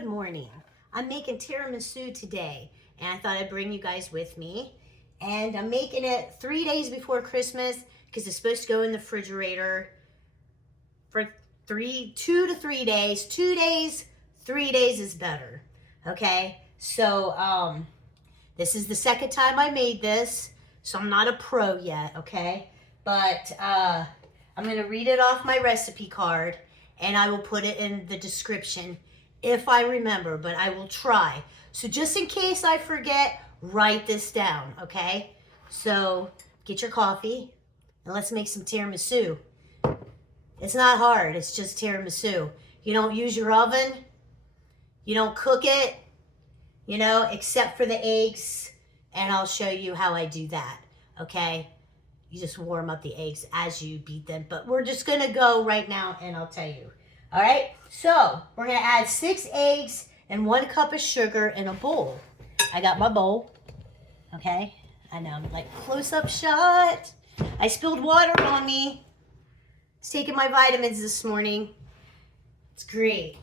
Good morning. I'm making tiramisu today, and I thought I'd bring you guys with me. And I'm making it 3 days before Christmas because it's supposed to go in the refrigerator for 2 to 3 days. 2 days, 3 days is better. Okay, so this is the second time I made this, so I'm not a pro yet. Okay, but I'm gonna read it off my recipe card, and I will put it in the description if I remember, but I will try. So just in case I forget, write this down, okay? So get your coffee and let's make some tiramisu. It's not hard, it's just tiramisu. You don't use your oven, you don't cook it, you know, except for the eggs, and I'll show you how I do that, okay? You just warm up the eggs as you beat them, but we're just gonna go right now and I'll tell you. All right, so we're gonna add 6 eggs and 1 cup of sugar in a bowl. I got my bowl, okay? I know, I'm like close-up shot. I spilled water on me. I was taking my vitamins this morning. It's great.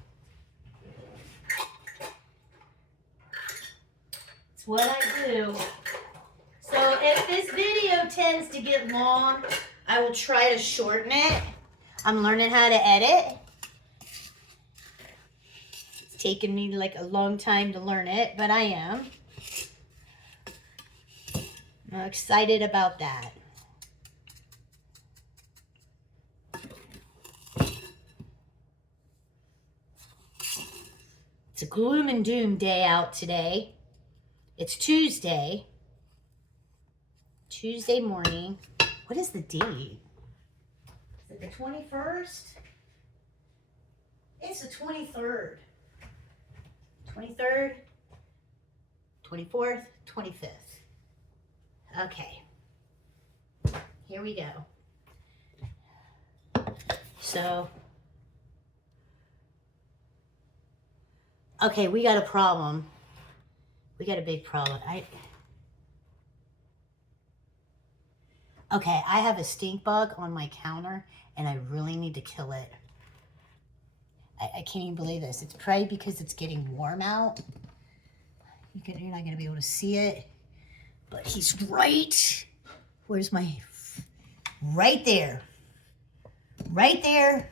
It's what I do. So if this video tends to get long, I will try to shorten it. I'm learning how to edit. It's taken me like a long time to learn it, but I am. I'm excited about that. It's a gloom and doom day out today. It's Tuesday morning. What is the date? Is it the 21st? It's the 23rd. 23rd, 24th, 25th. Okay. Here we go. So, okay, we got a problem. We got a big problem. Okay, I have a stink bug on my counter, and I really need to kill it. I can't even believe this. It's probably because it's getting warm out. You're not going to be able to see it. But he's right. Where's my... Right there. Right there.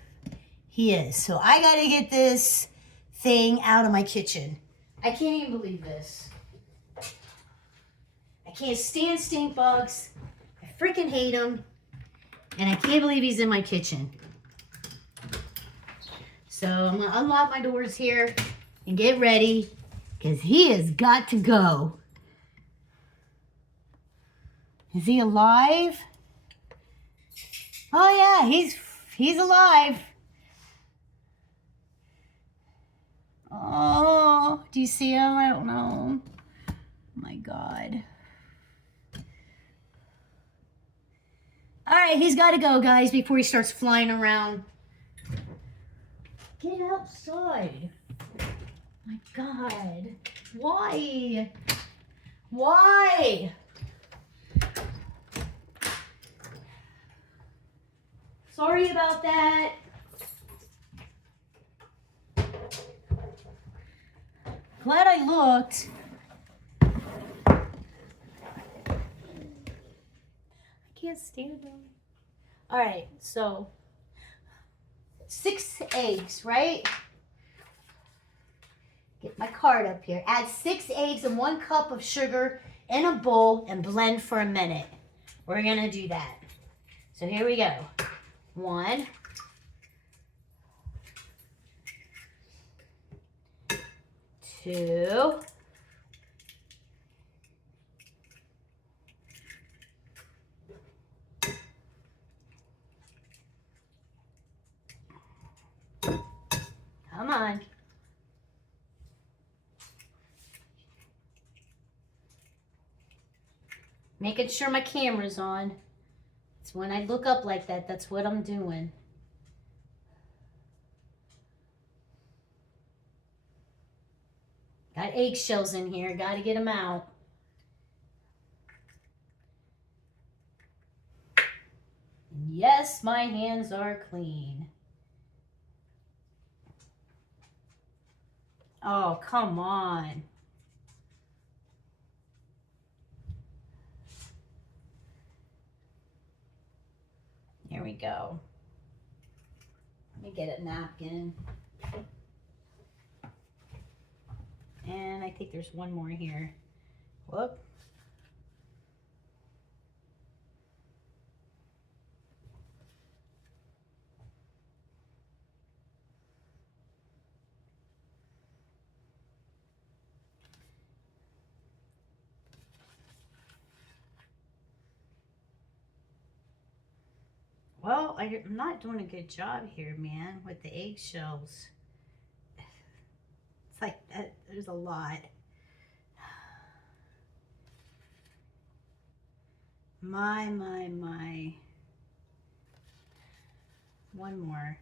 He is. So I got to get this thing out of my kitchen. I can't even believe this. I can't stand stink bugs. I freaking hate him, and I can't believe he's in my kitchen. So I'm gonna unlock my doors here and get ready, because he has got to go. Is he alive? Oh yeah, he's alive. Oh, do you see him? I don't know. Oh my God. All right, he's got to go, guys, before he starts flying around. Get outside. My God. Why? Why? Sorry about that. Glad I looked. Can't stand them. All right, so 6 eggs, right? Get my card up here. Add 6 eggs and 1 cup of sugar in a bowl and blend for a minute. We're gonna do that. So here we go. 1, 2, 'Come on. Making sure my camera's on. It's when I look up like that, that's what I'm doing. Got eggshells in here, gotta get them out. Yes, my hands are clean. Oh, come on. Here we go. Let me get a napkin. And I think there's one more here. Whoop. Well, I'm not doing a good job here, man, with the eggshells. It's like that, there's a lot. My. One more.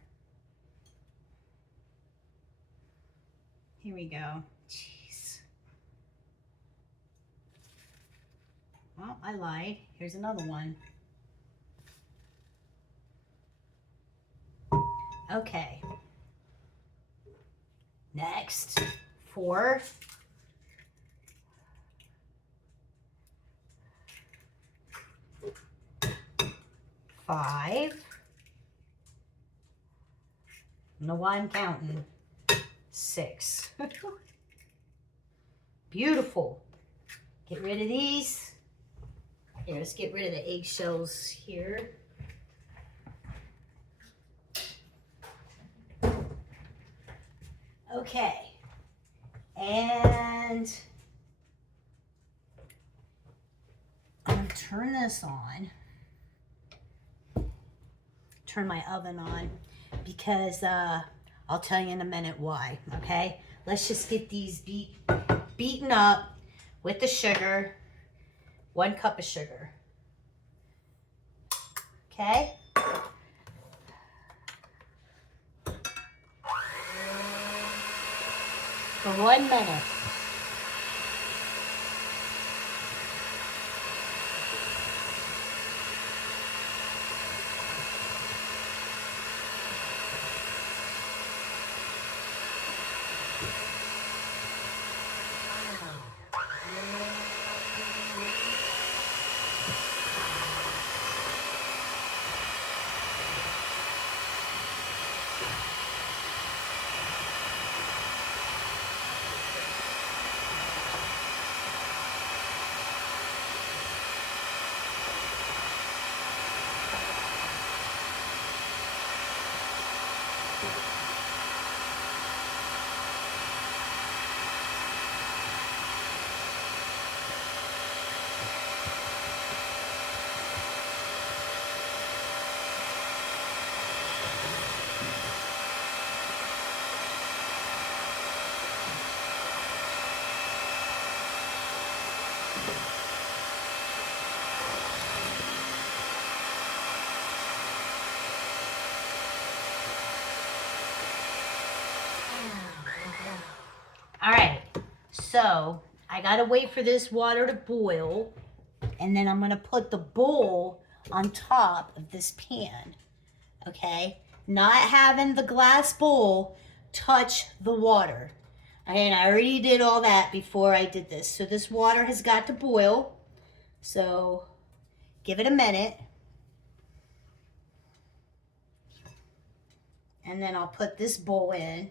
Here we go. Jeez. Well, I lied. Here's another one. Okay. Next. 4. 5. I don't know why I'm counting. 6. Beautiful. Get rid of these. Here, let's get rid of the eggshells here. Okay. And I'm going to turn this on. Turn my oven on because I'll tell you in a minute why, okay? Let's just get these beaten up with the sugar. 1 cup of sugar. Okay? For 1 minute. All right, so I gotta wait for this water to boil, and then I'm gonna put the bowl on top of this pan, okay? Not having the glass bowl touch the water. And I already did all that before I did this. So this water has got to boil. So give it a minute. And then I'll put this bowl in.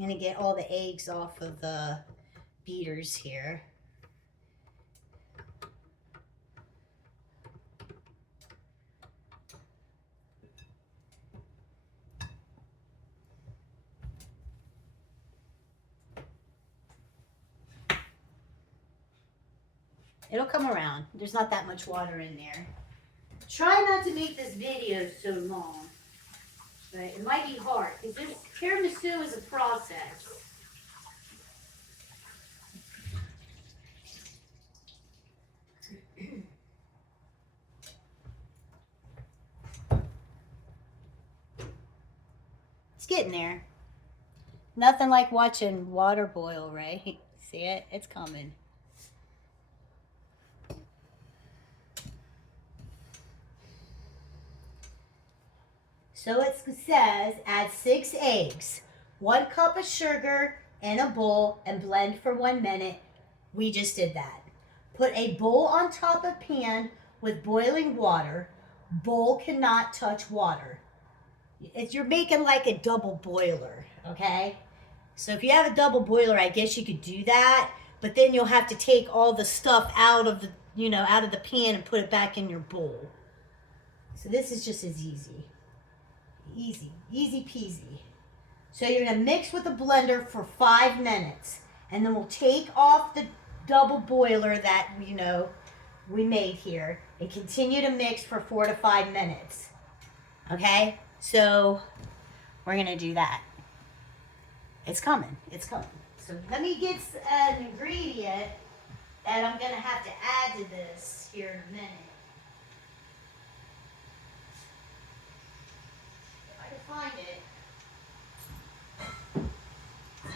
I'm gonna get all the eggs off of the beaters here. It'll come around. There's not that much water in there. Try not to make this video so long, but it might be hard because this tiramisu is a process. It's getting there. Nothing like watching water boil, right? See it? It's coming. So it says add 6 eggs, 1 cup of sugar in a bowl, and blend for 1 minute. We just did that. Put a bowl on top of pan with boiling water. Bowl cannot touch water. You're making like a double boiler, okay? So if you have a double boiler, I guess you could do that, but then you'll have to take all the stuff out of the, out of the pan and put it back in your bowl. So this is just as easy. Easy peasy. So you're gonna mix with a blender for 5 minutes, and then we'll take off the double boiler that, we made here, and continue to mix for 4 to 5 minutes. Okay? So we're gonna do that. It's coming. So let me get an ingredient that I'm gonna have to add to this here in a minute. If I can find it.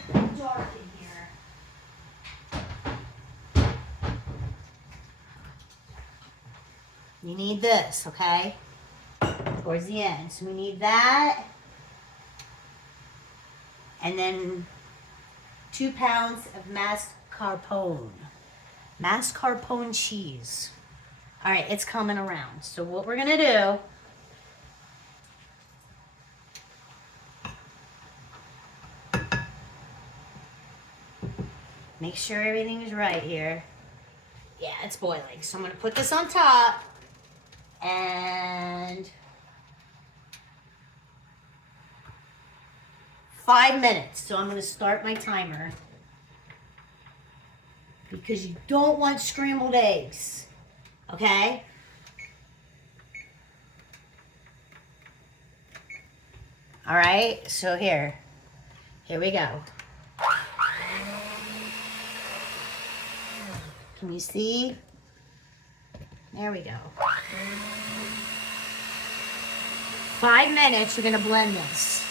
It's dark in here. You need this, okay? Towards the end. So we need that. And then 2 pounds of mascarpone. Mascarpone cheese. All right, it's coming around. So what we're gonna do, make sure everything is right here. Yeah, it's boiling. So I'm gonna put this on top and 5 minutes. So I'm gonna start my timer because you don't want scrambled eggs, okay? All right, so here we go. Can you see? There we go. 5 minutes, you're gonna blend this.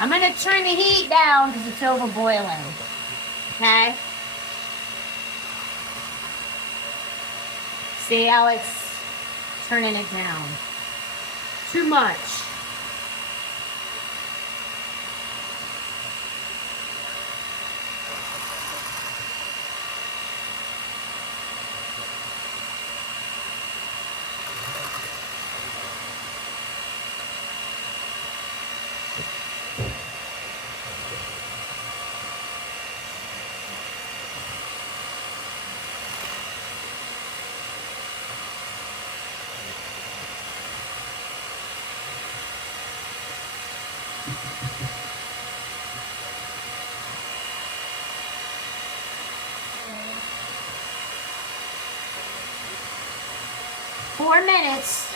I'm gonna turn the heat down because it's over boiling, okay? See how it's turning it down? Too much. Four minutes.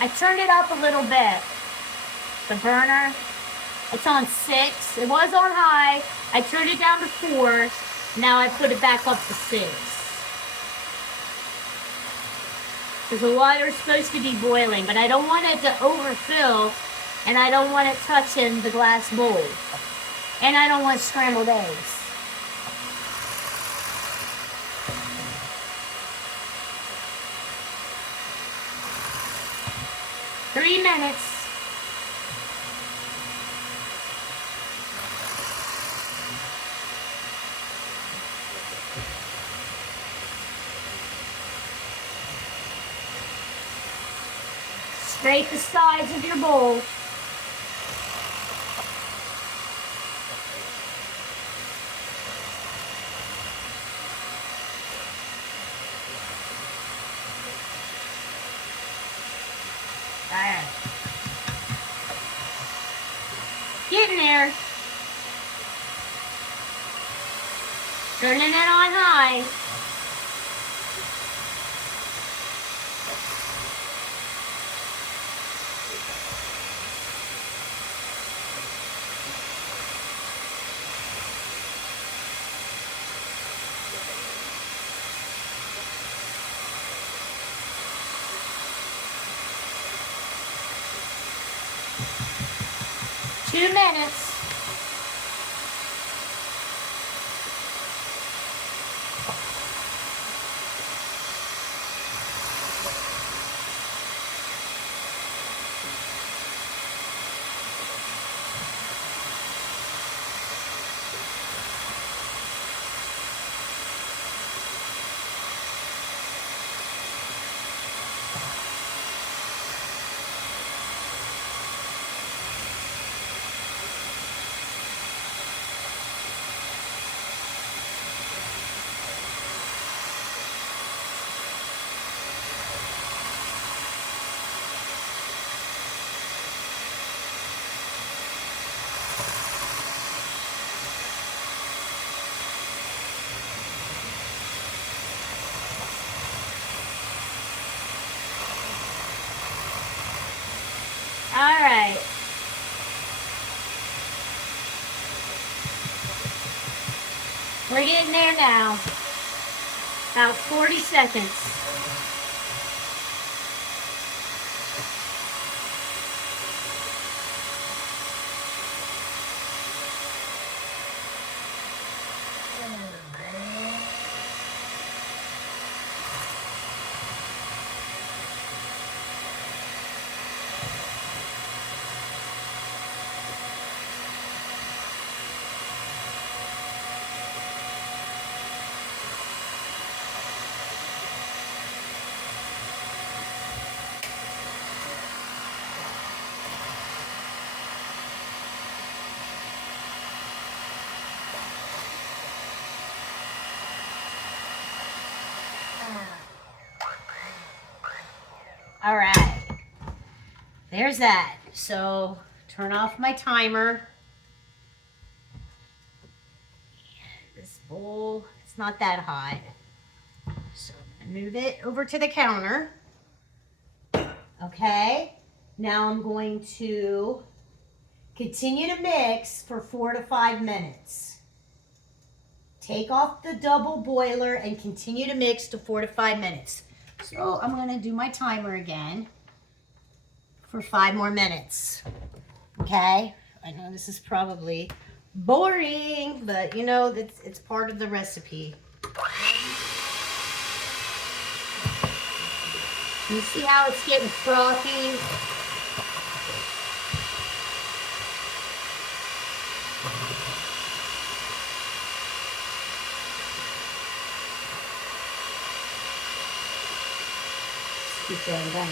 I turned it up a little bit. The burner, it's on 6. It was on high. I turned it down to 4. Now I put it back up to 6. Because the water is supposed to be boiling, but I don't want it to overfill, and I don't want it touching the glass bowl. And I don't want scrambled eggs. Three minutes. Scrape the sides of your bowl. Alright. Getting there. Turning it on high. 2 minutes. All right. We're getting there now. About 40 seconds. All right, there's that. So turn off my timer. This bowl, it's not that hot. So I'm gonna move it over to the counter. Okay, now I'm going to continue to mix for 4 to 5 minutes. Take off the double boiler and continue to mix to 4 to 5 minutes. So I'm going to do my timer again for 5 more minutes. Okay? I know this is probably boring, but you know, it's part of the recipe. You see how it's getting frothy? Keep going down.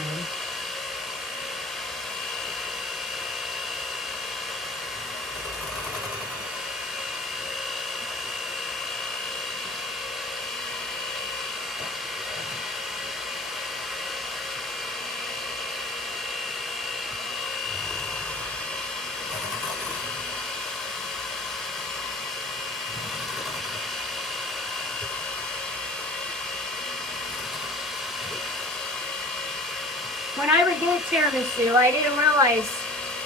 When I would get tiramisu, I didn't realize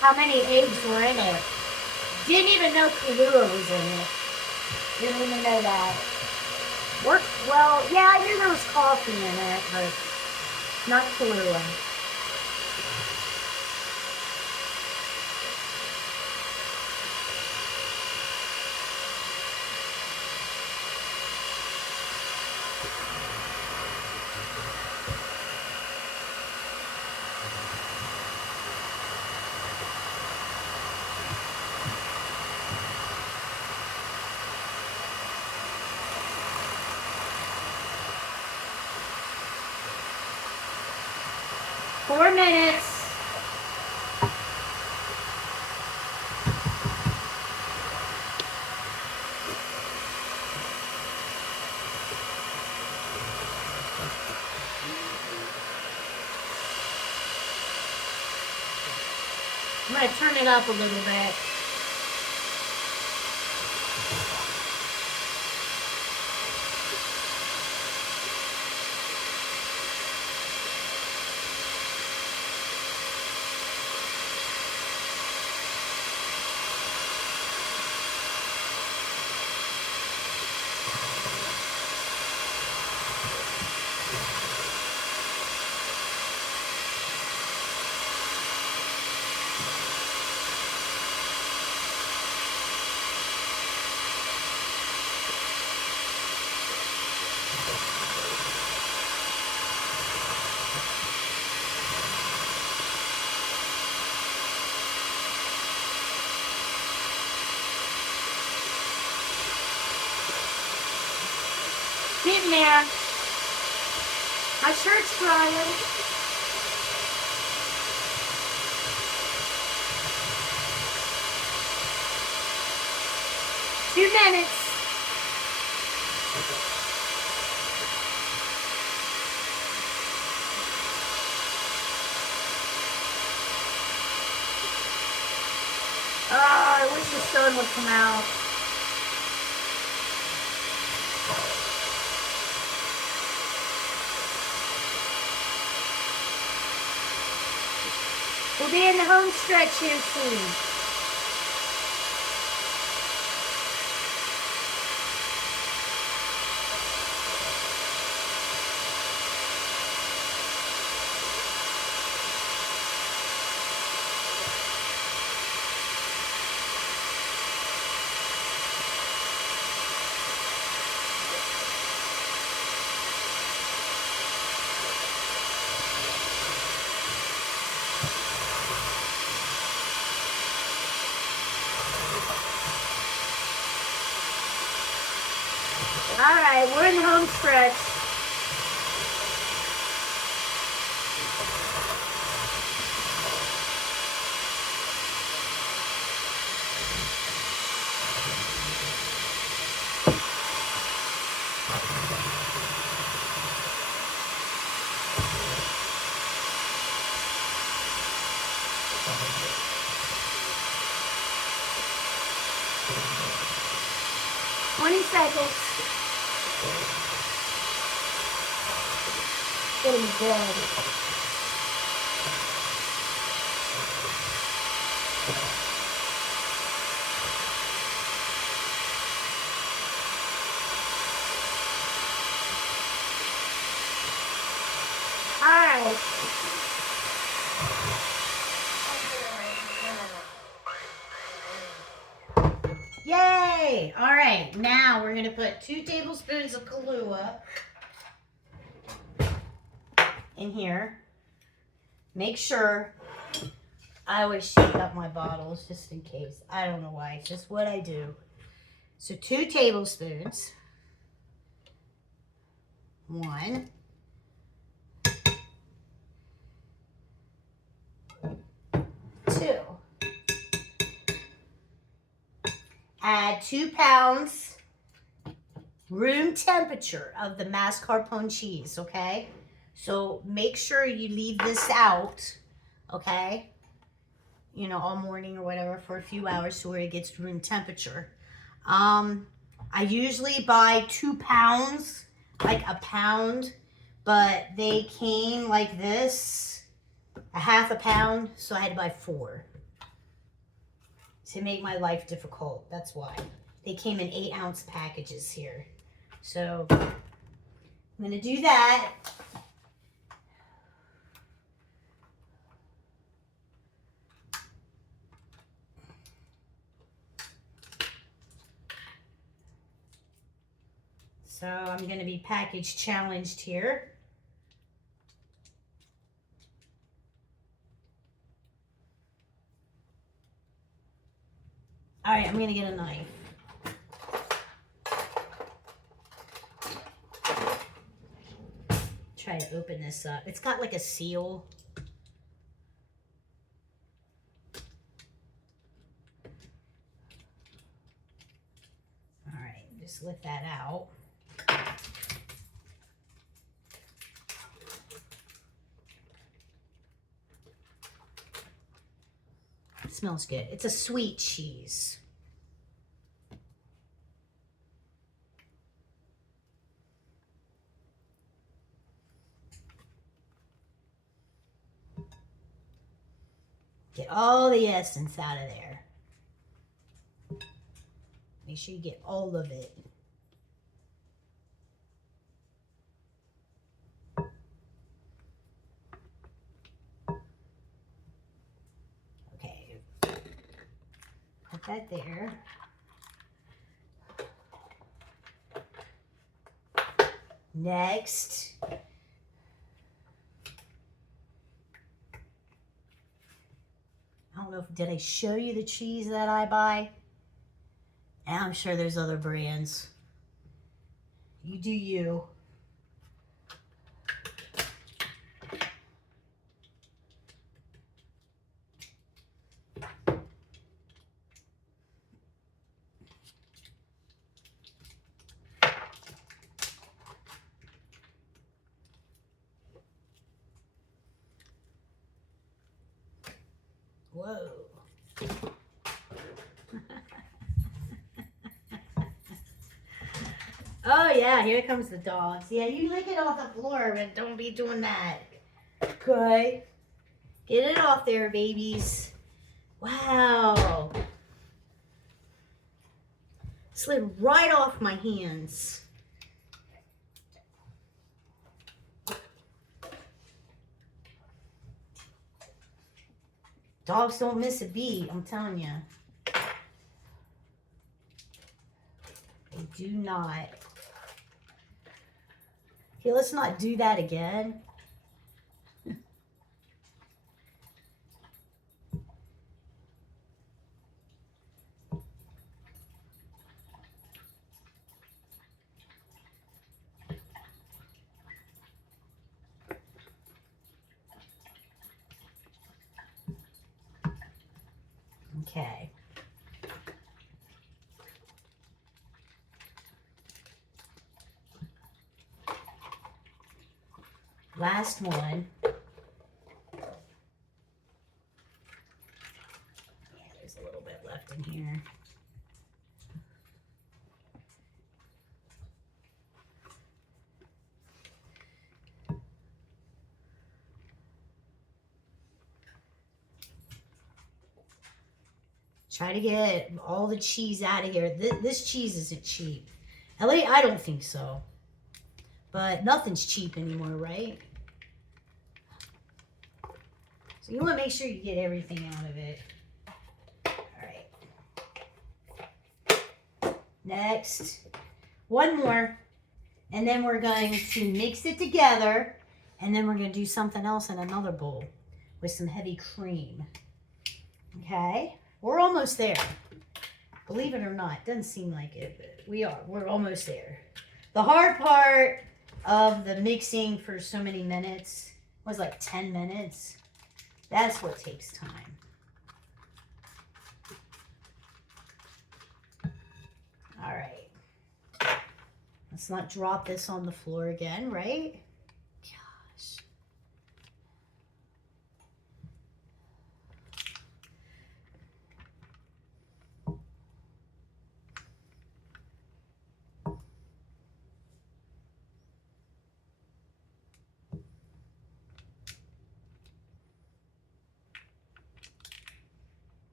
how many eggs were in it. Didn't even know Kahlua was in it. Didn't even know that. Well, yeah, I knew there was coffee in it, but not Kahlua. Four minutes. I'm going to turn it up a little bit. there. My shirt's drying. Two minutes. Oh, I wish the sun would come out. We'll be in the home stretch here soon. All right, we're in the home stretch. Seconds. Getting good. All right. Yay! All right, now we're going to put 2 tablespoons of Kahlua in here. Make sure, I always shake up my bottles just in case. I don't know why, it's just what I do. So 2 tablespoons. 1. 2. Add 2 pounds room temperature of the mascarpone cheese, okay? So make sure you leave this out, okay? You know, all morning or whatever for a few hours so where it gets room temperature. I usually buy 2 pounds, like a pound, but they came like this, a half a pound, so I had to buy 4. To make my life difficult, that's why. They came in 8-ounce packages here. So I'm gonna do that. So I'm gonna be package challenged here. All right, I'm gonna get a knife. Try to open this up. It's got like a seal. All right, just let that out. It smells good. It's a sweet cheese. Get all the essence out of there. Make sure you get all of it. Okay. Put that there. Next, I don't know if, did I show you the cheese that I buy? And I'm sure there's other brands. You do you. Whoa. Oh yeah, here comes the dogs. Yeah, you lick it off the floor, but don't be doing that. Okay. Get it off there, babies. Wow. Slid right off my hands. Dogs don't miss a beat, I'm telling you. They do not. Okay, let's not do that again. Okay. Last one. Yeah, there's a little bit left in here. Try to get all the cheese out of here. This cheese isn't cheap. At least I don't think so. But nothing's cheap anymore, right? So you want to make sure you get everything out of it. All right. Next. One more. And then we're going to mix it together. And then we're going to do something else in another bowl with some heavy cream. Okay. We're almost there. Believe it or not, doesn't seem like it, but we are. We're almost there. The hard part of the mixing for so many minutes was like 10 minutes. That's what takes time. All right. Let's not drop this on the floor again, right? Gosh.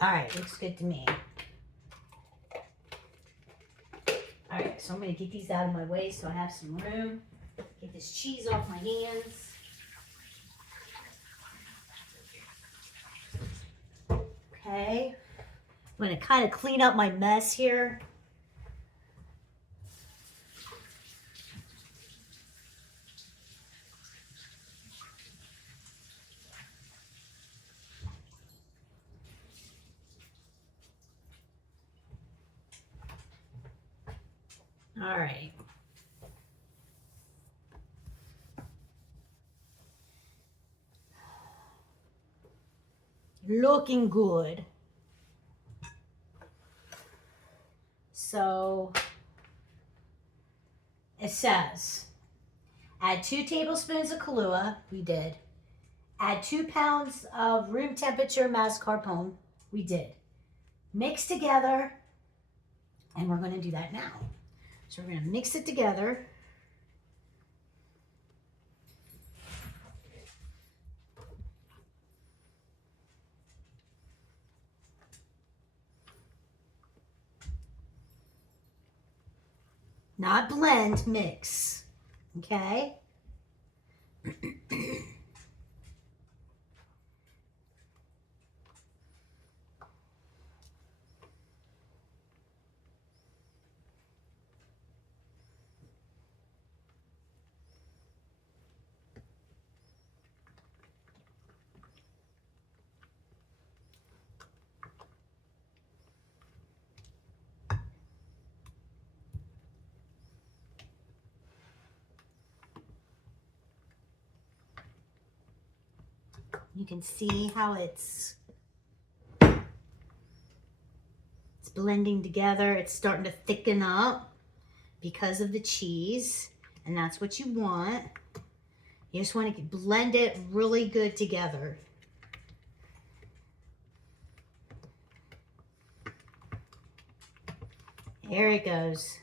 All right, looks good to me. All right, so I'm going to get these out of my way so I have some room. Get this cheese off my hands. Okay. I'm going to kind of clean up my mess here. All right. Looking good. So it says, add 2 tablespoons of Kahlua. We did. Add 2 pounds of room temperature mascarpone. We did. Mix together. And we're going to do that now. So we're going to mix it together. Not blend, mix. Okay? You can see how it's blending together. It's starting to thicken up because of the cheese, and that's what you want. You just want to blend it really good together. There it goes.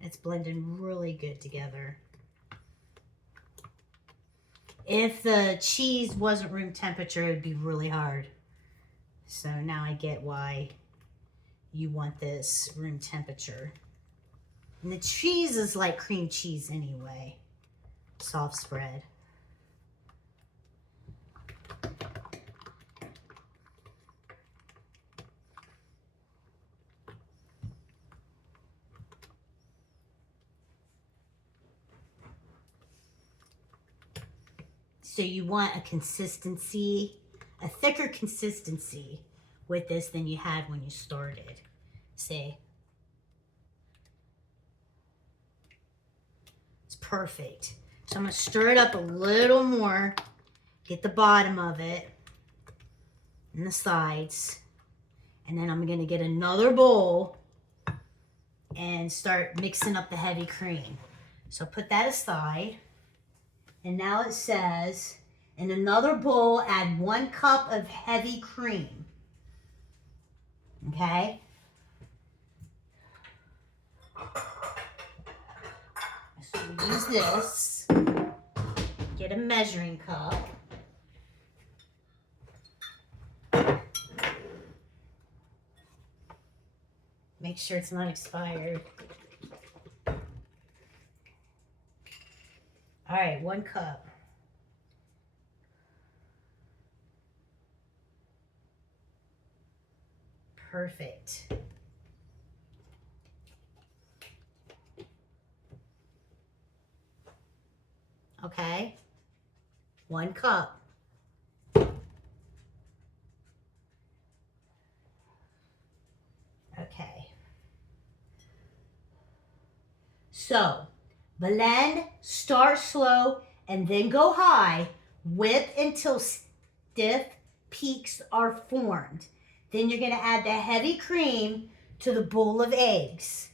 It's blending really good together. If the cheese wasn't room temperature, it would be really hard. So now I get why you want this room temperature. And the cheese is like cream cheese anyway. Soft spread. So you want a consistency, a thicker consistency with this than you had when you started. See? It's perfect. So I'm going to stir it up a little more, get the bottom of it and the sides. And then I'm going to get another bowl and start mixing up the heavy cream. So put that aside. And now it says, in another bowl, add 1 cup of heavy cream. Okay? So we use this. Get a measuring cup. Make sure it's not expired. All right, 1 cup. Perfect. Okay. 1 cup. Okay. So, blend, start slow, and then go high. Whip until stiff peaks are formed. Then you're going to add the heavy cream to the bowl of eggs.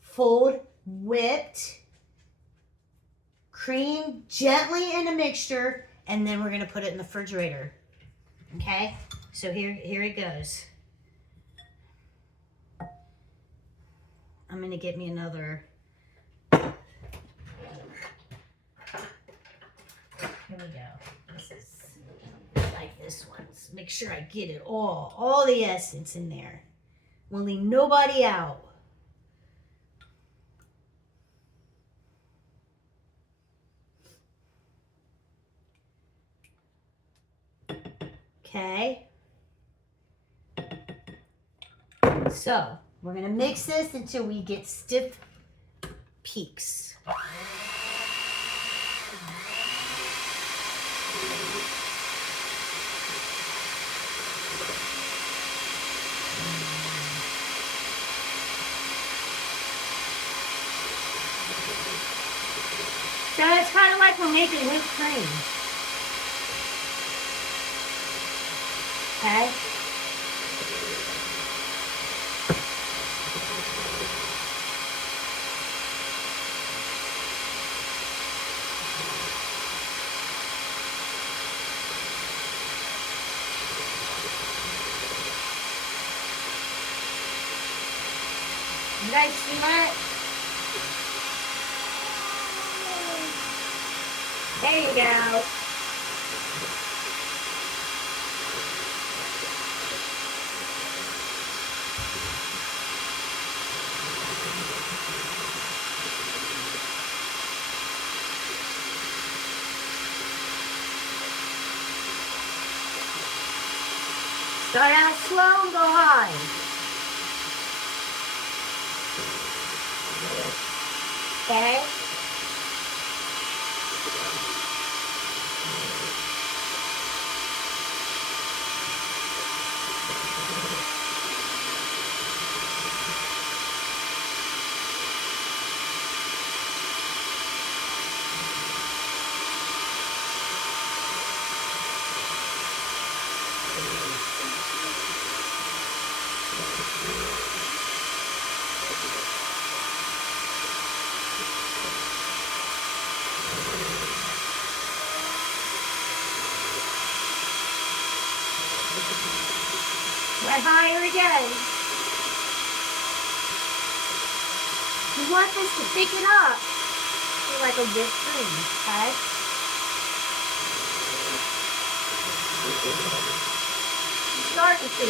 Fold whipped cream gently in a mixture, and then we're going to put it in the refrigerator. Okay? So here it goes. I'm going to get me another. Here we go. This is like this one. Make sure I get it all the essence in there. We'll leave nobody out. Okay. So we're gonna mix this until we get stiff peaks. So it's kind of like we're making whipped cream. Okay? You guys see that? There you go. Start out slow and go high. Okay? Right higher again. You want this to thicken up to like a whipped cream, okay? Starting to.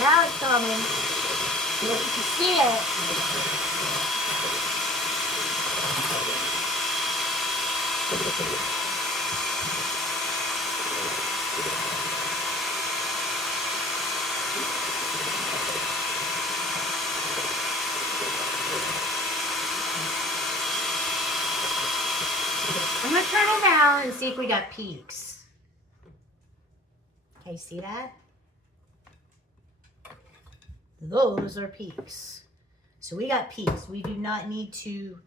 Now it's coming. You can see it. I'm going to turn it around and see if we got peaks. Okay, see that? Those are peaks. So we got peaks. We do not need to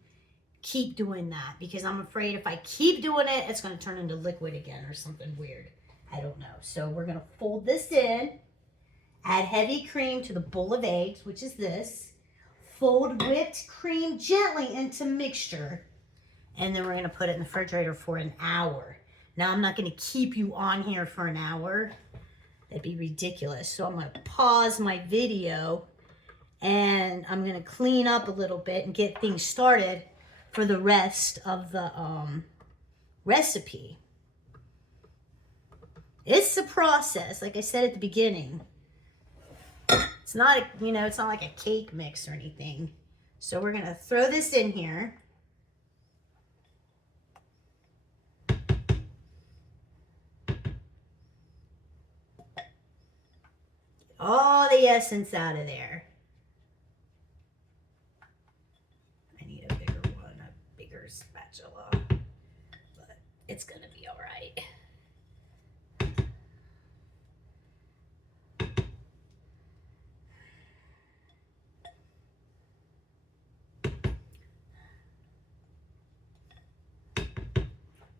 keep doing that because I'm afraid if I keep doing it, it's going to turn into liquid again or something weird. I don't know. So we're going to fold this in, add heavy cream to the bowl of eggs, which is this. Fold whipped cream gently into mixture. And then we're going to put it in the refrigerator for an hour. Now, I'm not going to keep you on here for an hour. That'd be ridiculous. So I'm going to pause my video and I'm going to clean up a little bit and get things started for the rest of the recipe. It's a process, like I said at the beginning. It's not, it's not like a cake mix or anything. So we're going to throw this in here. All the essence out of there. I need a bigger one, a bigger spatula, but it's gonna be all right.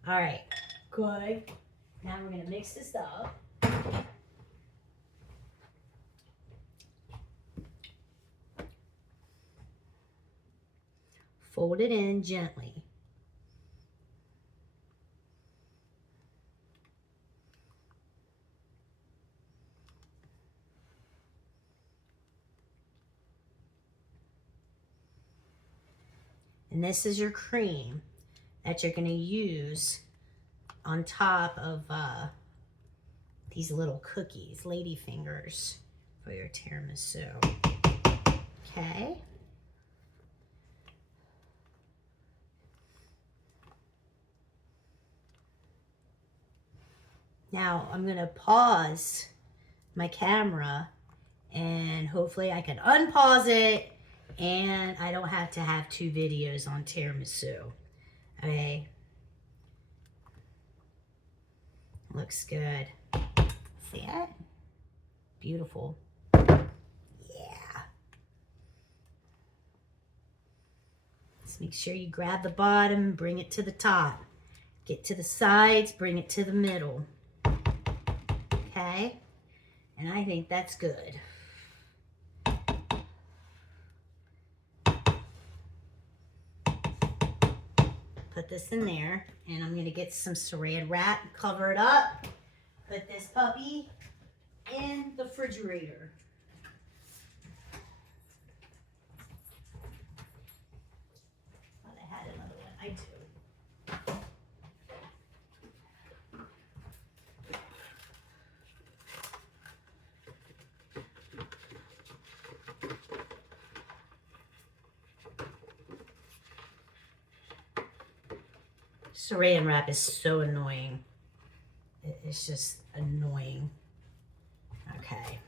All right, good. Now we're gonna mix this up. Fold it in gently. And this is your cream that you're going to use on top of these little cookies, lady fingers, for your tiramisu. Okay. Now I'm going to pause my camera and hopefully I can unpause it and I don't have to have 2 videos on tiramisu. Okay. Looks good. See it? Beautiful. Yeah. Just make sure you grab the bottom, bring it to the top. Get to the sides, bring it to the middle. Okay, and I think that's good. Put this in there, and I'm going to get some saran wrap, cover it up, put this puppy in the refrigerator. Thought I had another one. I do. Saran wrap is so annoying. It's just annoying. Okay.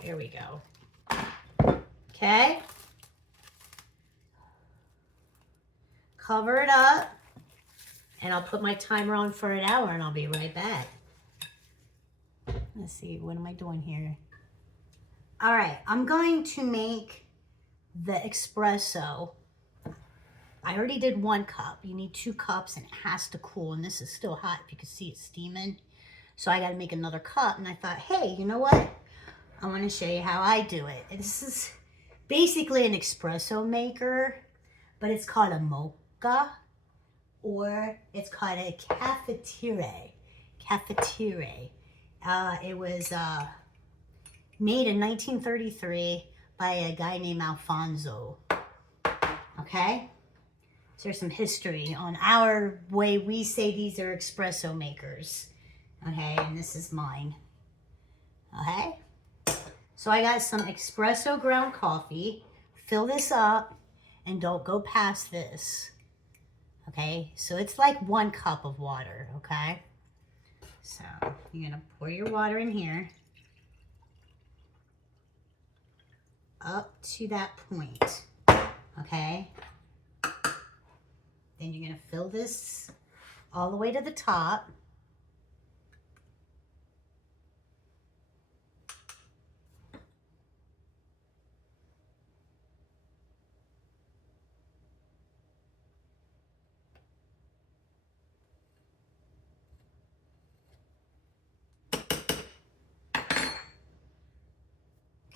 Here we go. Okay. Cover it up. And I'll put my timer on for an hour and I'll be right back. Let's see, what am I doing here? All right, I'm going to make the espresso. I already did 1 cup. You need 2 cups and it has to cool. And this is still hot. If you can see it steaming. So I got to make another cup. And I thought, hey, you know what? I want to show you how I do it. And this is basically an espresso maker, but it's called a mocha, or it's called a cafetiere. Cafetiere. It was made in 1933 by a guy named Alfonso. Okay? So there's some history on our way we say these are espresso makers. Okay, and this is mine. Okay? So I got some espresso ground coffee. Fill this up and don't go past this. Okay? So it's like 1 cup of water, okay? So you're gonna pour your water in here up to that point, okay? Then you're gonna fill this all the way to the top.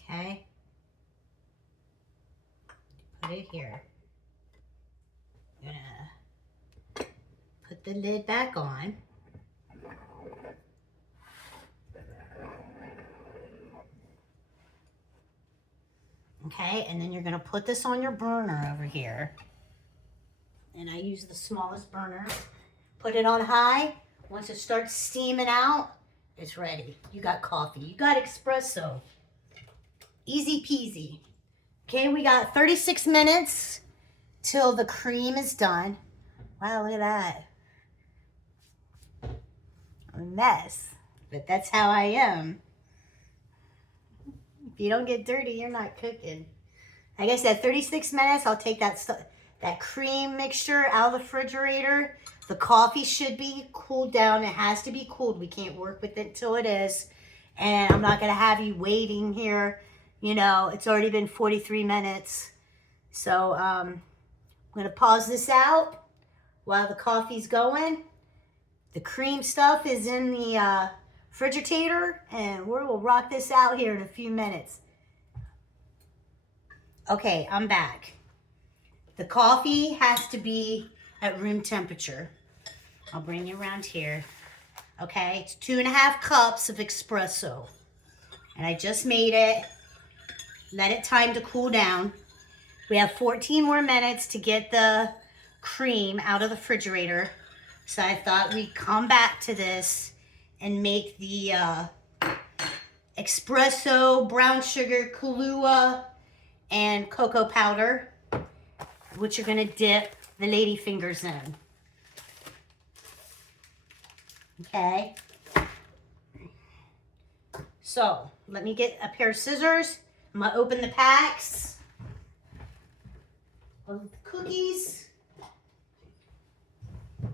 Okay? Put it here. You're gonna put the lid back on. Okay, and then you're gonna put this on your burner over here. And I use the smallest burner. Put it on high. Once it starts steaming out, it's ready. You got coffee. You got espresso. Easy peasy. Okay, we got 36 minutes till the cream is done. Wow, look at that. I'm a mess, but that's how I am. If you don't get dirty, you're not cooking. Like I said, 36 minutes, I'll take that cream mixture out of the refrigerator. The coffee should be cooled down. It has to be cooled. We can't work with it till it is. And I'm not going to have you waiting here. You know, it's already been 43 minutes. So I'm going to pause this out while the coffee's going. The cream stuff is in the refrigerator, and we'll rock this out here in a few minutes. Okay, I'm back. The coffee has to be at room temperature. I'll bring you around here. Okay, it's 2.5 cups of espresso. And I just made it. Let it time to cool down. We have 14 more minutes to get the cream out of the refrigerator. So I thought we'd come back to this and make the espresso, brown sugar, Kahlua, and cocoa powder, which you're gonna dip the lady fingers in. Okay. So let me get a pair of scissors. I'm gonna open the packs of cookies.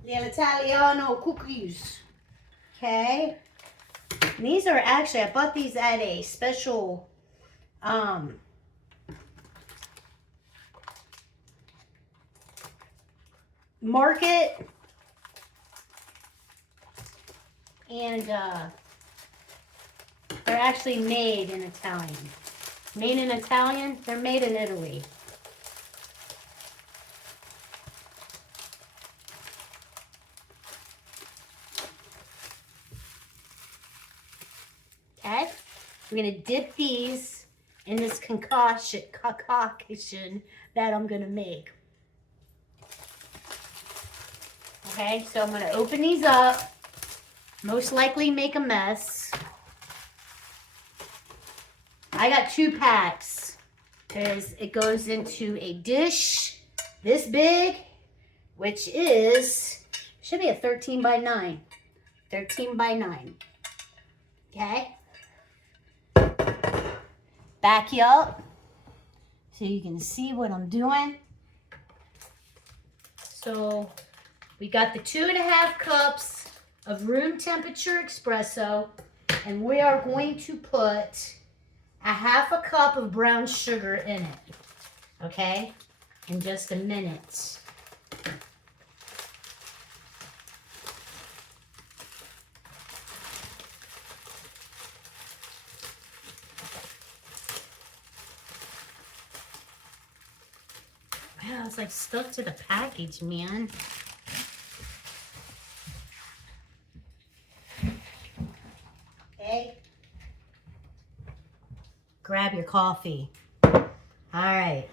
The Italiano cookies. Okay. And these are actually, I bought these at a special market. And they're actually made in Italian. Made in Italian, they're made in Italy. Okay, we're gonna dip these in this concoction that I'm gonna make. Okay, so I'm gonna open these up, most likely make a mess. I got 2 packs because it goes into a dish this big, which is, should be a 13 by 9. 13 by 9. Okay. Back you up so you can see what I'm doing. So we got the 2.5 cups of room temperature espresso, and we are going to put a 1/2 cup of brown sugar in it. Okay, in just a minute. Yeah, it's like stuck to the package, man. Okay. Grab your coffee. All right.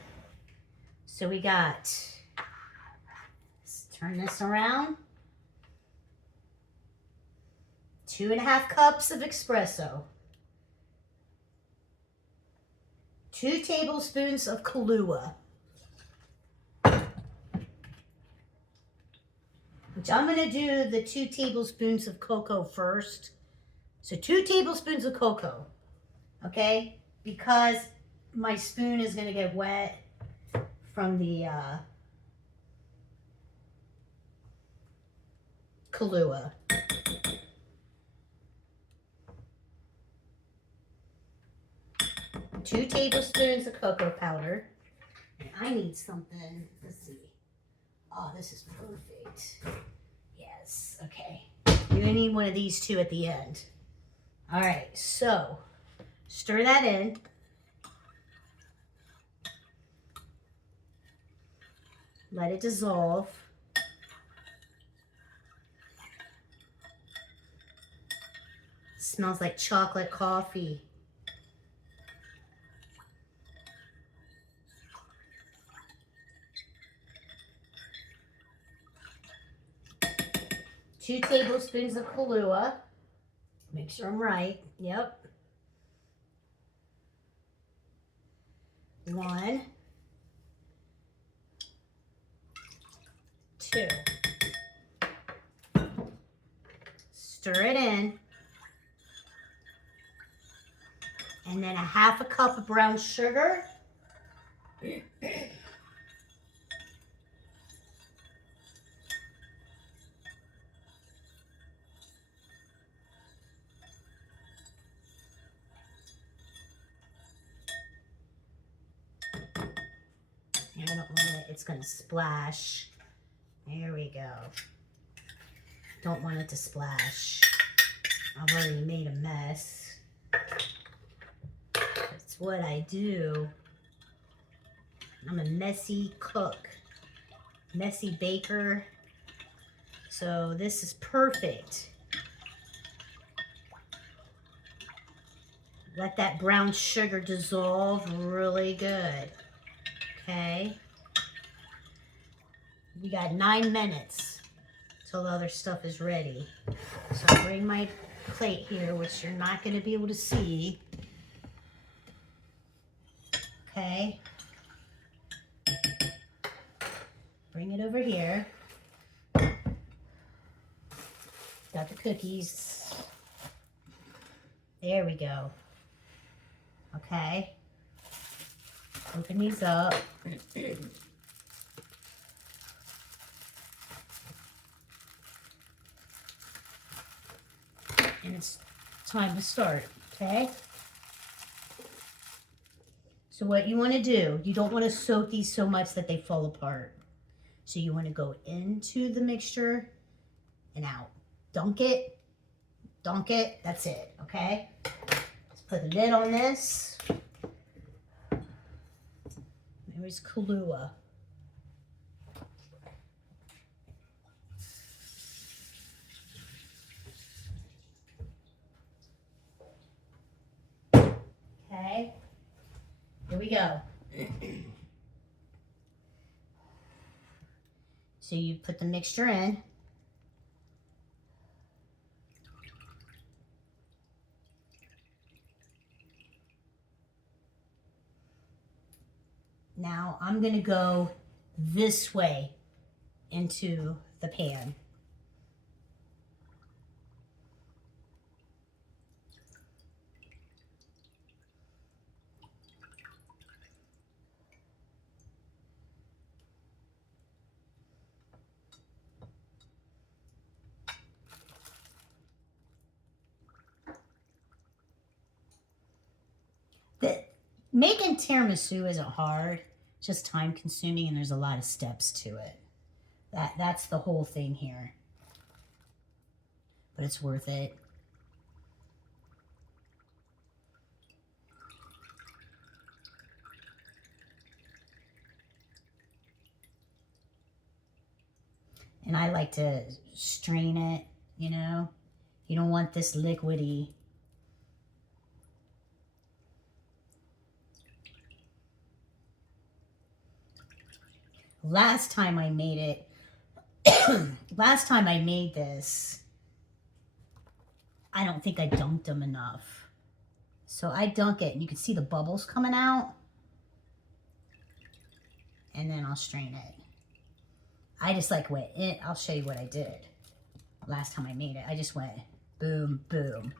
So we got, let's turn this around. 2.5 cups of espresso. 2 tablespoons of Kahlua. Which I'm going to do the 2 tablespoons of cocoa first. So 2 tablespoons of cocoa. Okay? Because my spoon is going to get wet from the Kahlua. Two tablespoons of cocoa powder. And I need something. Let's see. Oh, this is perfect. Yes. Okay. You're going to need one of these two at the end. All right. So, stir that in. Let it dissolve. Smells like chocolate coffee. Two tablespoons of Kahlua. Make sure I'm right. Yep. 1, 2. Stir it in. And then 1/2 cup of brown sugar. I don't want it, it's going to splash. There we go. Don't want it to splash. I've already made a mess. That's what I do. I'm a messy cook, messy baker. So this is perfect. Let that brown sugar dissolve really good. Okay. We got 9 minutes till the other stuff is ready. So I'll bring my plate here, which you're not going to be able to see. Okay. Bring it over here. Got the cookies. There we go. Okay. Open these up. And it's time to start, okay? So what you want to do, you don't want to soak these so much that they fall apart. So you want to go into the mixture and out. Dunk it, that's it, okay? Let's put the lid on this. There's Kahlua. Okay, here we go. So you put the mixture in. Now I'm going to go this way into the pan. Making tiramisu isn't hard, it's just time consuming, and there's a lot of steps to it. That's the whole thing here. But it's worth it. And I like to strain it, you know. You don't want this liquidy. Last time I made it, last time I made this, I don't think I dunked them enough. So I dunk it, and you can see the bubbles coming out. And then I'll strain it. I just like went in. I'll show you what I did last time I made it. I just went boom, boom.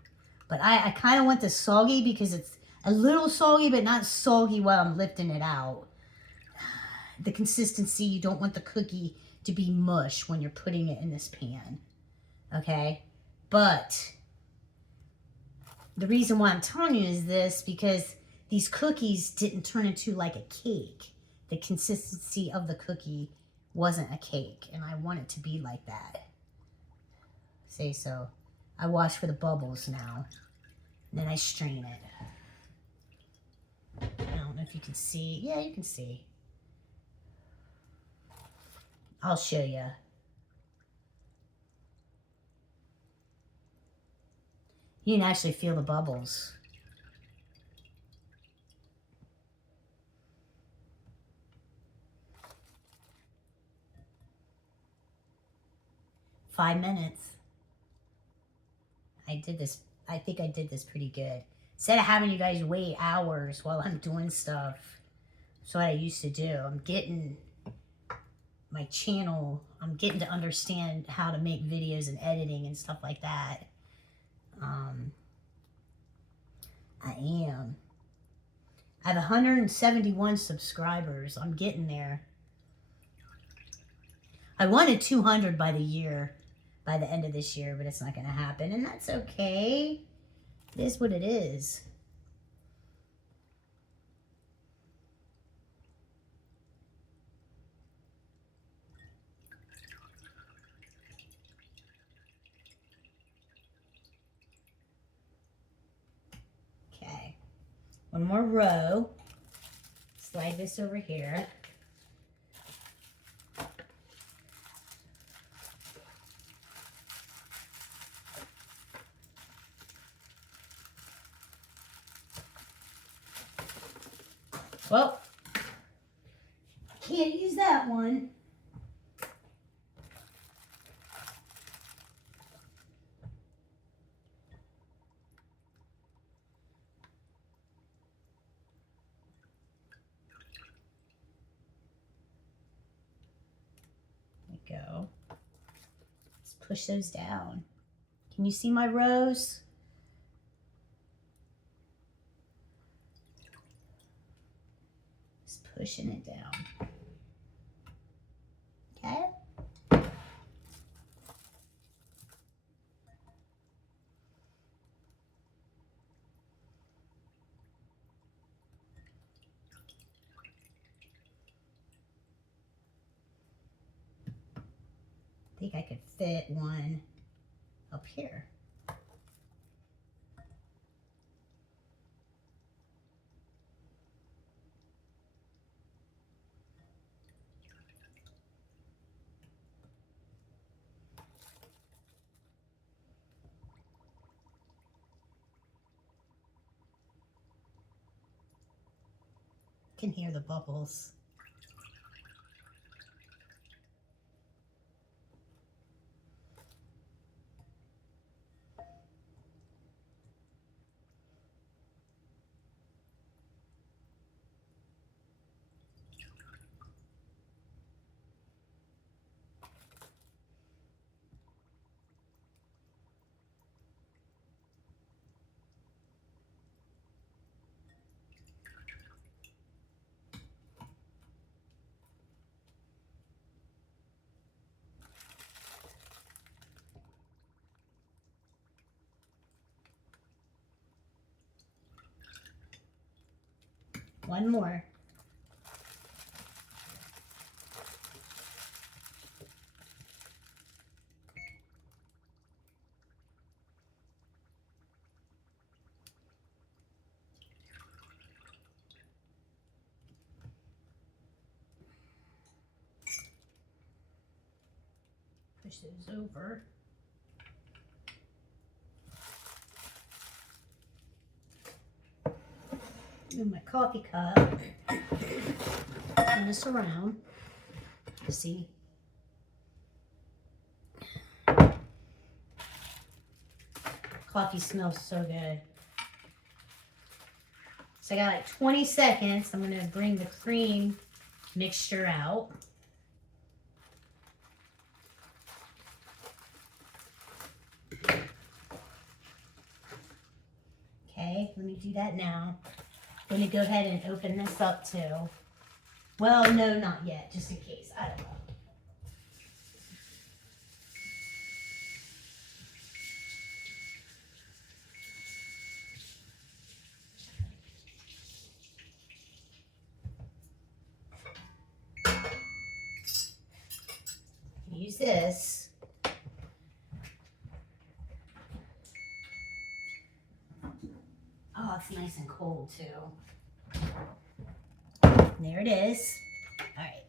But I kind of went to soggy because it's a little soggy, but not soggy while I'm lifting it out. The consistency, you don't want the cookie to be mush when you're putting it in this pan. Okay? But the reason why I'm telling you is this, because these cookies didn't turn into like a cake. The consistency of the cookie wasn't a cake, and I want it to be like that. Say so. I wash for the bubbles now, and then I strain it. I don't know if you can see. Yeah, you can see. I'll show you. You can actually feel the bubbles. Five minutes. I did this. I think I did this pretty good. Instead of having you guys wait hours while I'm doing stuff. That's what I used to do. I'm getting my channel. I'm getting to understand how to make videos and editing and stuff like that. I am. I have 171 subscribers. I'm getting there. I wanted 200 by the end of this year, but it's not going to happen, and that's okay. It is what it is. Okay. One more row. Slide this over here. Well, can't use that one. There we go. Let's push those down. Can you see my rows? Just pushing it down. Okay? I think I could fit one up here. Can hear the bubbles. One more. push those over. Move my coffee cup. Turn this around. See? Coffee smells so good. So I got like 20 seconds. I'm going to bring the cream mixture out. Okay, let me do that now. I'm going to go ahead and open this up too. Well, no, not yet, just in case. I don't know. Use this. Oh, it's nice and cold too. And there it is. All right.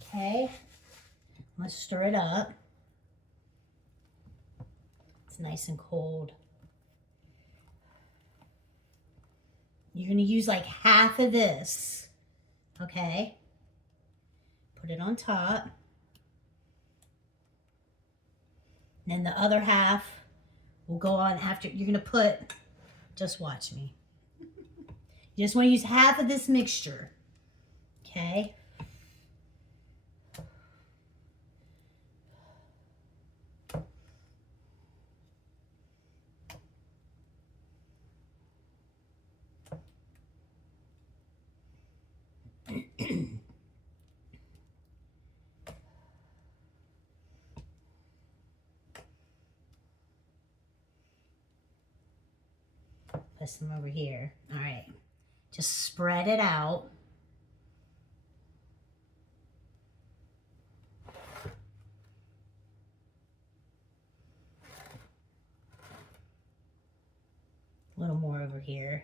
Okay. Let's stir it up. It's nice and cold. You're going to use like half of this. Okay. Put it on top. And then the other half will go on after. You're going to put, just watch me. You just want to use half of this mixture. Okay. Put some over here. All right. Just spread it out. A little more over here.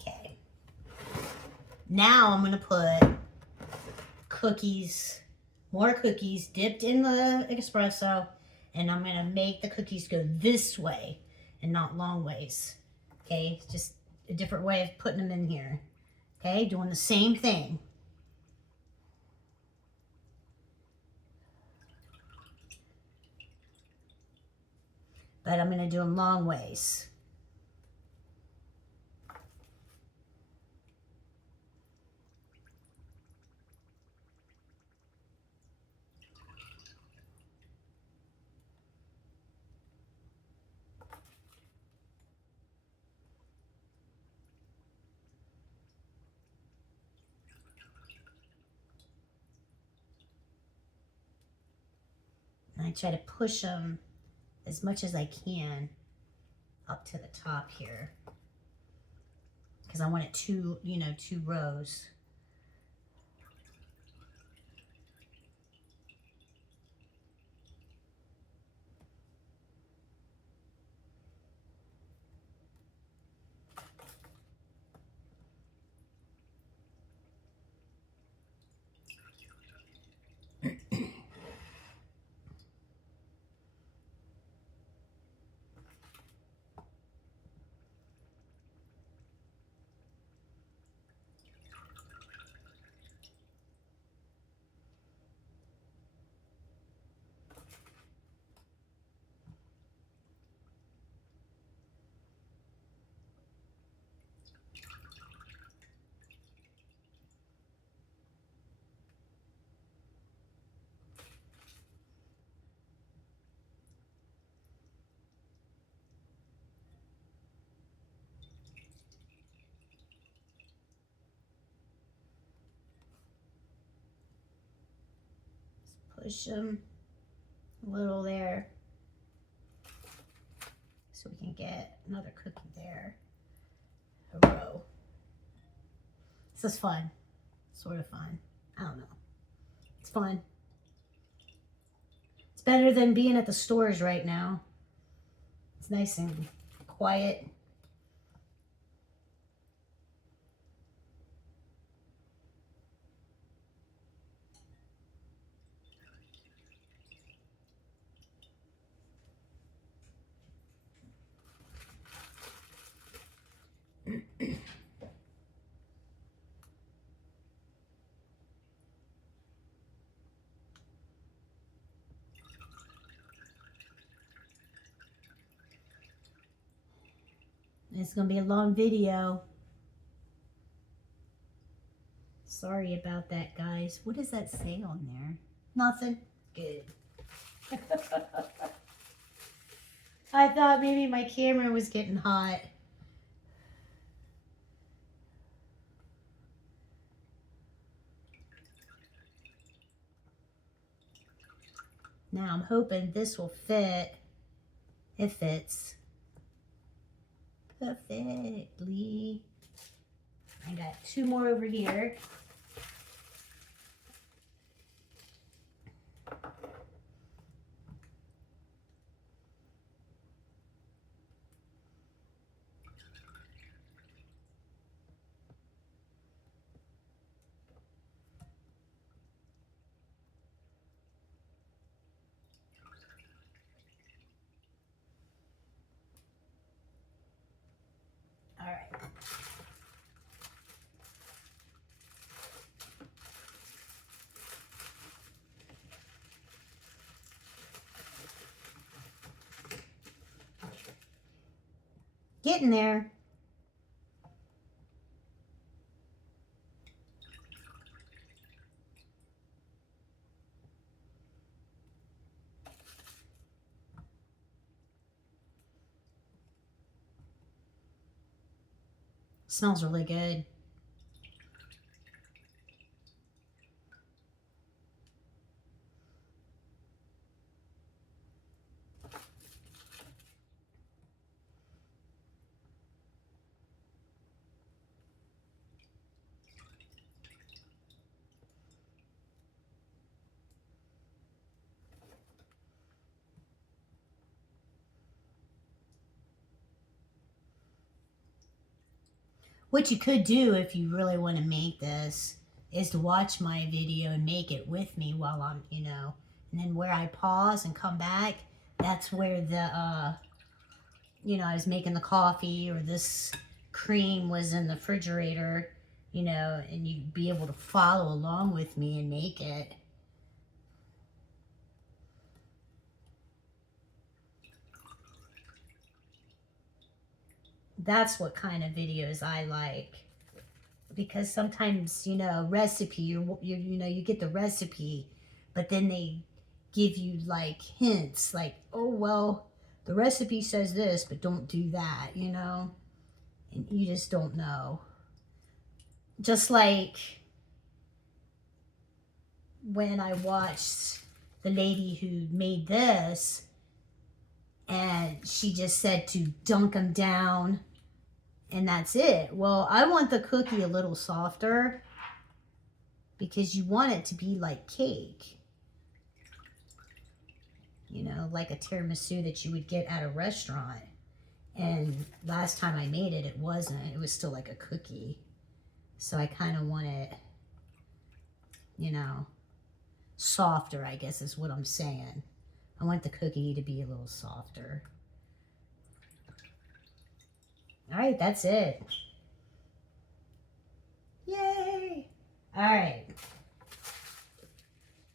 Okay. Now I'm going to put cookies, more cookies dipped in the espresso, and I'm going to make the cookies go this way and not long ways. Okay, just a different way of putting them in here. Okay, doing the same thing. But I'm going to do them long ways. And I try to push them as much as I can up to the top here, because I want it two rows. Push them a little there so we can get another cookie there, a row. This is fun, sort of fun. I don't know. It's fun. It's better than being at the stores right now. It's nice and quiet. It's going to be a long video. Sorry about that, guys. What does that say on there? Nothing. Good. I thought maybe my camera was getting hot. Now I'm hoping this will fit. It fits perfectly. I got 2 more over here. All right. Getting there. Smells really good. What you could do if you really want to make this is to watch my video and make it with me while I'm, and then where I pause and come back, that's where the, I was making the coffee or this cream was in the refrigerator, and you'd be able to follow along with me and make it. That's what kind of videos I like, because sometimes recipe you get the recipe, but then they give you like hints like, oh well, the recipe says this, but don't do that, and you just don't know. Just like when I watched the lady who made this, and she just said to dunk them down and that's it. Well, I want the cookie a little softer because you want it to be like cake. Like a tiramisu that you would get at a restaurant. And last time I made it, it wasn't. It was still like a cookie. So I kind of want it, softer, I guess is what I'm saying. I want the cookie to be a little softer. All right, that's it. Yay! All right.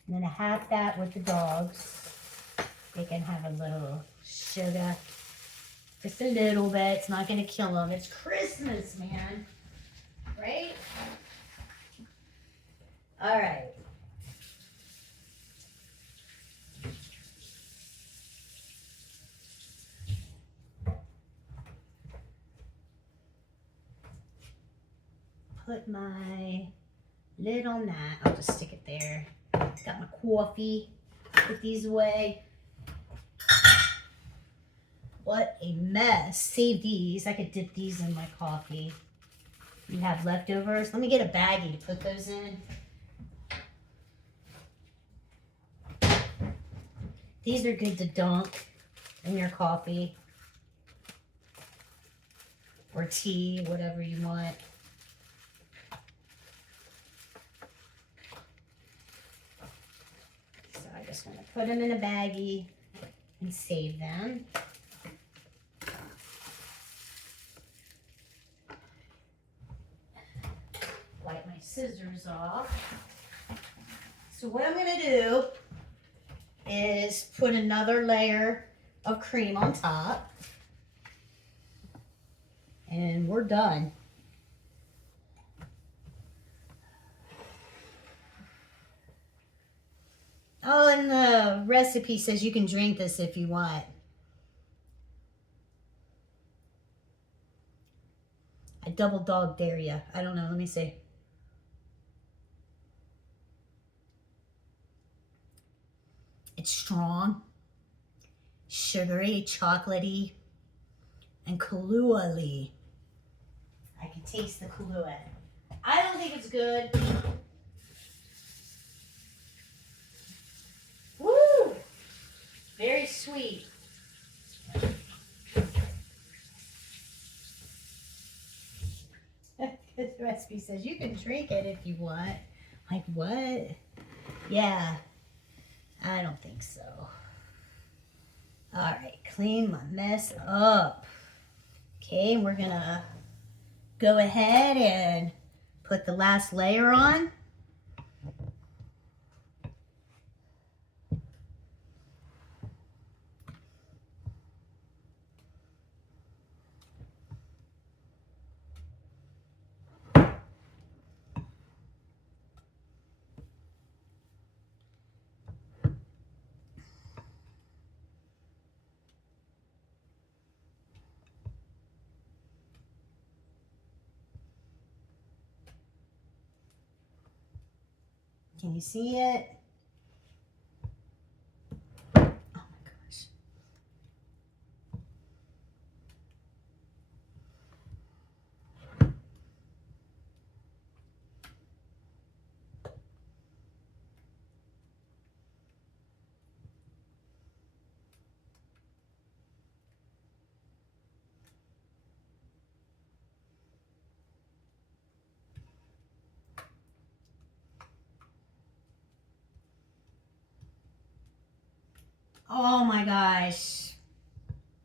I'm gonna have that with the dogs. They can have a little sugar. Just a little bit. It's not gonna kill them. It's Christmas, man. Right? All right. Put my lid on that. I'll just stick it there. Got my coffee. Put these away. What a mess. Save these. I could dip these in my coffee. You have leftovers. Let me get a baggie to put those in. These are good to dunk in your coffee or tea, whatever you want. So I just want to put them in a baggie and save them. Wipe my scissors off. So what I'm going to do is put another layer of cream on top. And we're done. Oh, and the recipe says you can drink this if you want. I double dog dare you. I don't know. Let me see. It's strong, sugary, chocolatey, and Kahlua-y. I can taste the Kahlua. I don't think it's good. Woo! Very sweet. The recipe says you can drink it if you want. Like what? Yeah, I don't think so. All right, clean my mess up. Okay, we're gonna go ahead and put the last layer on. Can you see it? Oh my gosh. Oh my gosh.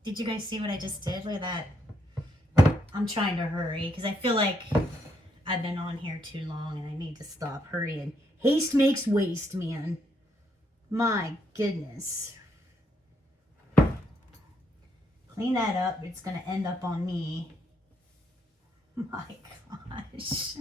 Did you guys see what I just did? Look at that. I'm trying to hurry because I feel like I've been on here too long and I need to stop hurrying. Haste makes waste, man. My goodness. Clean that up. It's going to end up on me. My gosh.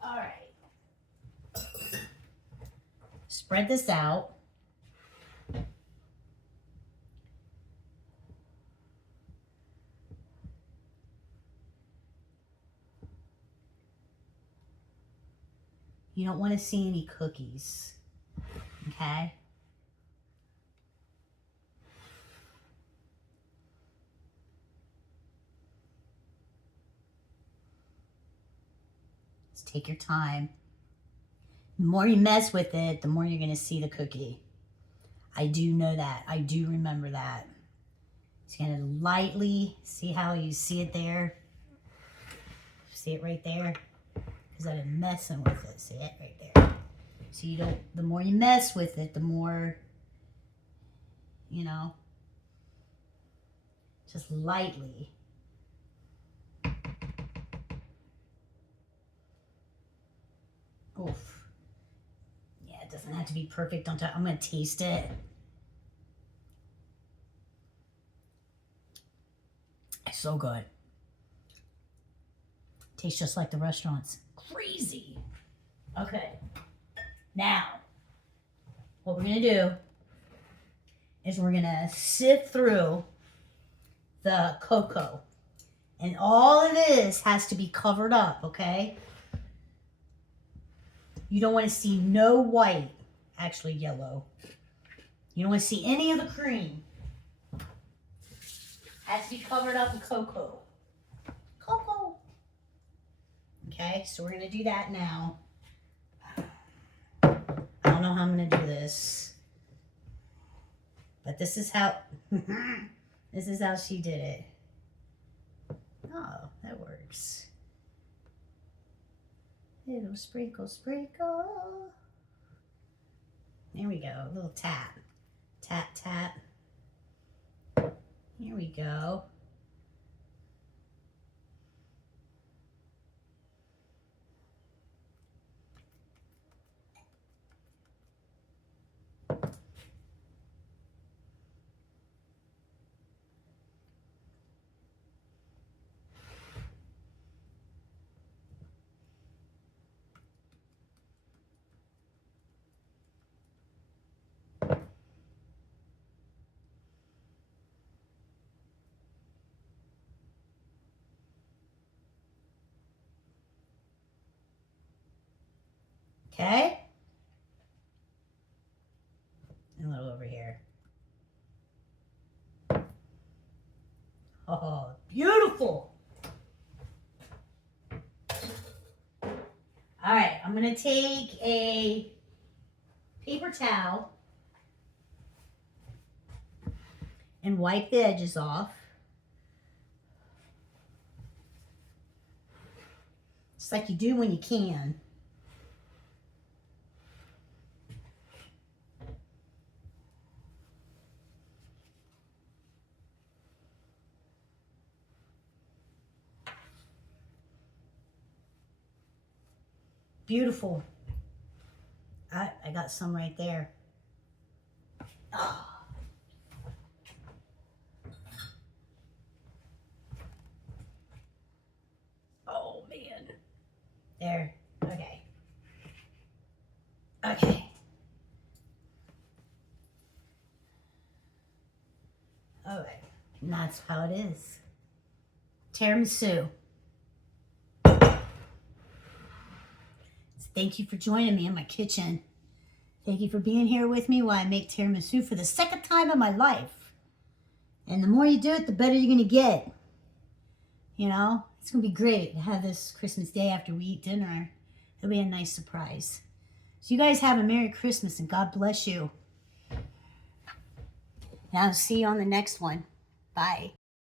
All right. Spread this out. You don't want to see any cookies, okay? Just take your time. The more you mess with it, the more you're going to see the cookie. I do know that. I do remember that. Just going to lightly, see how you see it there? See it right there? Because I've been messing with it. See it right there? So you don't, the more you mess with it, the more, you know, just lightly. Oof. Yeah, it doesn't have to be perfect on top. I'm going to taste it. It's so good. Tastes just like the restaurants. Crazy. Okay. Now, what we're going to do is we're going to sift through the cocoa. And all of this has to be covered up, okay? You don't want to see no white, actually yellow. You don't want to see any of the cream. Has to be covered up in cocoa. Cocoa. Okay, so we're going to do that now. I don't know how I'm going to do this. But this is how she did it. Oh, that works. Little sprinkle, sprinkle. There we go. A little tap. Tap, tap. Here we go. Okay. A little over here. Oh, beautiful. All right, I'm going to take a paper towel and wipe the edges off. Just like you do when you can. Beautiful. I got some right there. Oh. Oh, man. There. Okay. Okay. All right. And that's how it is. Tiramisu. Thank you for joining me in my kitchen. Thank you for being here with me while I make tiramisu for the second time in my life. And the more you do it, the better you're going to get. You know, it's going to be great to have this Christmas Day after we eat dinner. It'll be a nice surprise. So you guys have a Merry Christmas and God bless you. And I'll see you on the next one. Bye.